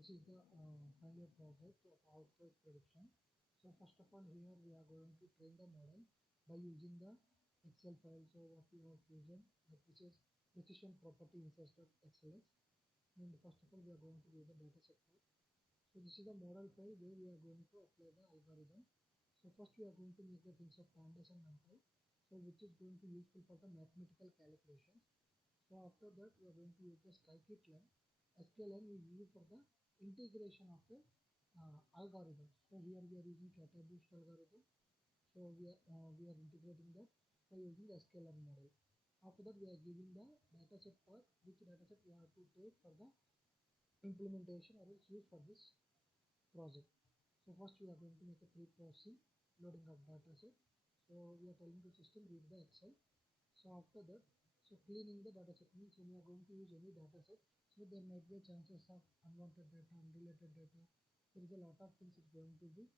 This is the final process of output prediction. So first of all, here we are going to train the model by using the Excel file. So what we have chosen, which is precision property insert.xls. And first of all, we are going to use the data set file. So this is the model file where we are going to apply the algorithm. So first we are going to make the things of pandas and numpy, so which is going to be useful for the mathematical calculations. So after that we are going to use the scikit-learn. sklearn we use for the integration of the algorithm. So here we are using cataboost algorithm. So we are integrating that by using the sklearn model. After that we are giving the dataset part, which dataset we have to take for the implementation or else use for this project. So first we are going to make a pre-processing loading of dataset. So we are telling the system read the Excel. So after that, so cleaning the dataset means when you are going to use any dataset, so there might be chances of unwanted data, unrelated data. There is a lot of things is going to be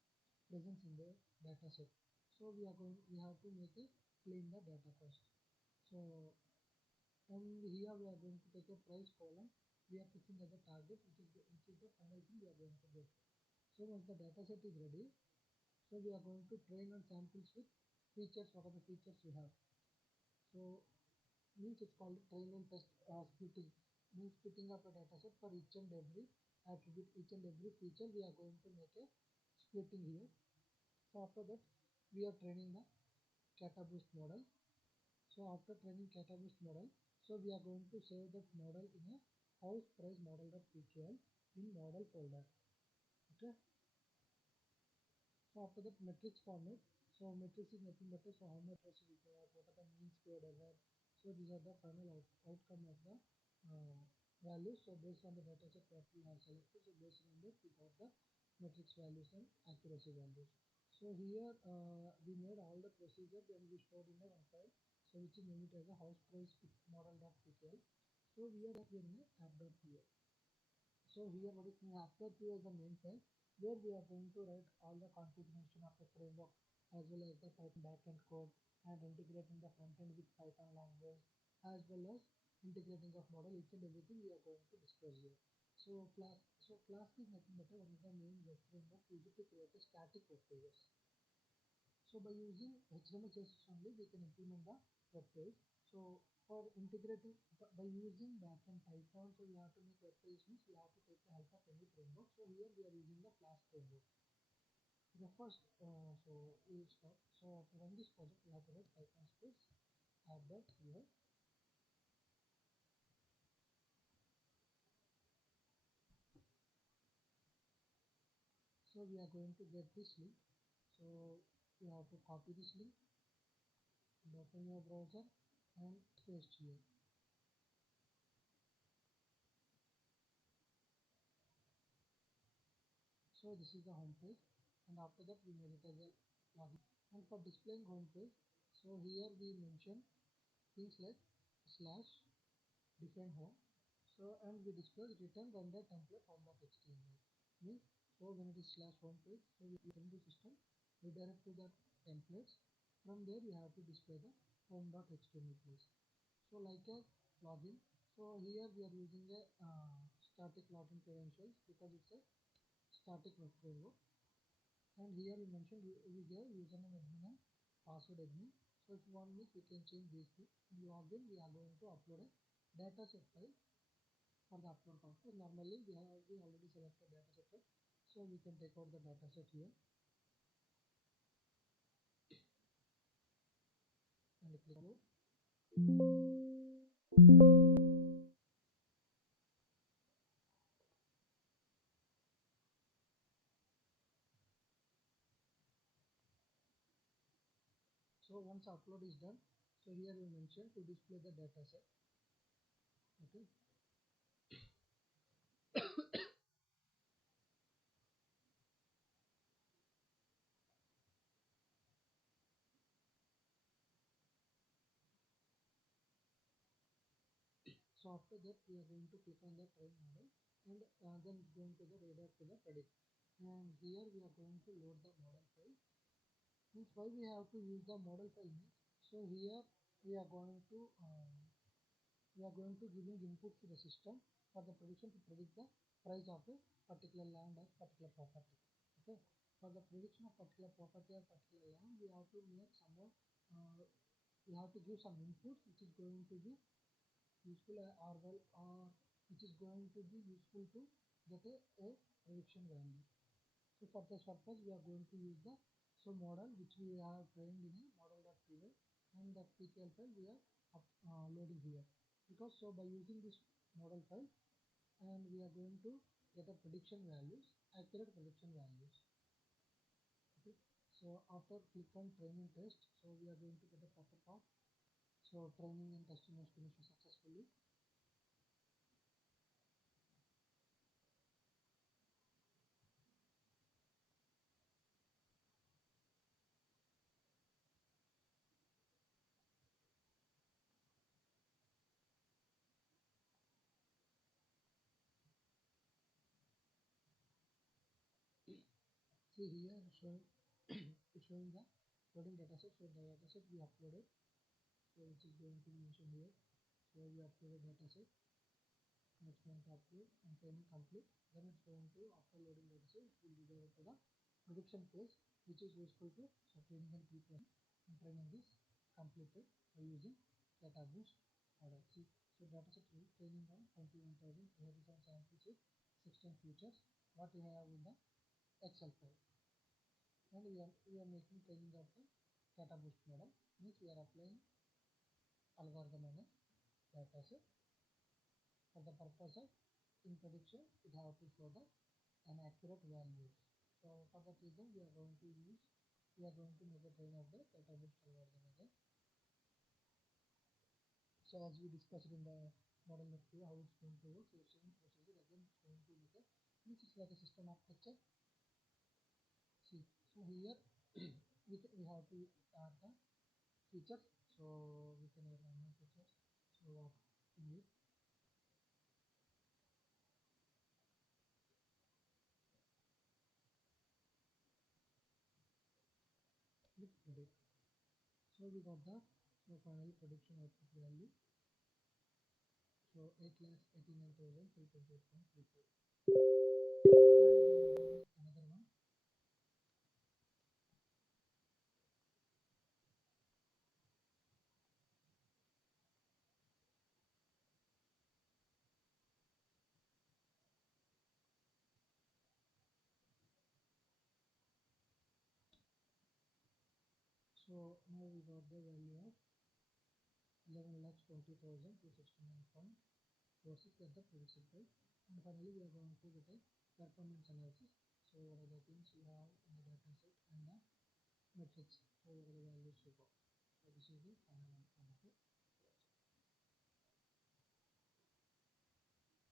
present in the dataset. So we have to make a clean the data first. So and here we are going to take a price column. We are fixing as a target, which is the final thing we are going to get. So once the data set is ready, so we are going to train on samples with features. What are the features we have? So means it's called train and test splitting. Means splitting up a data set for each and every attribute, each and every feature. We are going to make a splitting here. So after that, we are training the cataboost model. So after training cataboost model, so we are going to save that model in a house price model.pkl in model folder. Okay. So after that matrix format, so matrix is nothing but so how much was required, what are the mean squared error. So these are the final outcome of the values. So based on the data set what we have selected, so based on that we got the matrix values and accuracy values. So here we made all the procedures and we stored in the one file, so which is named as a house price model.pkl. So we are here in the app.pl. So here what is after P is the main file where we are going to write all the configuration of the framework as well as the Python backend code and integrating the front end with Python language as well as integrating of model. Each and everything we are going to discuss here. So Flask is nothing but one of the main web framework used to create a static web pages. So by using HTML CSS only we can implement the web page. So for integrating by using backend Python, so we have to make web page means we have to take the help of any framework. So here we are using the Flask framework. The first, so we will start. So to run this project, we have to write Python space app.pl. So we are going to get this link. So you have to copy this link and open your browser and paste here. So this is the home page, and after that we made it as a login. And for displaying home page, so here we mention things like slash define home. So and we display return render template home.html. Means so when it is slash home page, so we can the system redirect to the templates. From there you have to display the home.html page. So like a login. So here we are using a static login credentials because it's a static web framework. And here we mentioned we gave username admin and password admin. So if you want this, we can change these things. In login, we are going to upload a dataset file for the upload purpose. Normally, we already selected dataset file, so we can take out the dataset here and click upload. So once upload is done, so here we mentioned to display the dataset. Okay. So after that, we are going to click on the train model and then it's going to the redirect to the predict. And here we are going to load the model file. Means why we have to use the model file means, so here we are going to giving input to the system. for the prediction to predict the price of a particular land or particular property. Okay, for the prediction of particular property or particular land, we have to make some more. We have to give some inputs which is going to be useful or well or which is going to be useful to get a prediction value. So for this purpose, we are going to use the model which we have trained in a model.py, and that PKL file we are loading here. Because so by using this model file, and we are going to get a prediction values, accurate prediction values. Okay. So after click on training test, so we are going to get a pop-up of so training and testing was finished successfully. See here showing showing the loading dataset. So the dataset we uploaded, so which is going to be mentioned here. So we uploaded dataset, and it's going to upload and training complete. Then it's going to, after loading dataset, it will redirect to the prediction phase, which is useful to so training and pre-training. And training is completed by using data boost model. See, so dataset training on 21,037 samples with 16 features. What we have in the Excel file. And we are making training of the data boost model, means we are applying algorithm on a data set for the purpose of in prediction it have to show the an accurate values. So for that reason we are going to make a train of the data boost algorithm again. So as we discussed in the model of two how it's going to work, so same procedure again it's going to make a, this is like a system architecture. See, so here we have to add the features, so we can add random features. So what we need, click predict. So we got the so final prediction output value, so 8,89,328.34. Another one. So now we got the value of 11,20,269.46 at the prediction price. And finally we are going to get a performance analysis. So what are the things we have in the data set and the metrics. So what are the values we got. So this is the final outcome of it.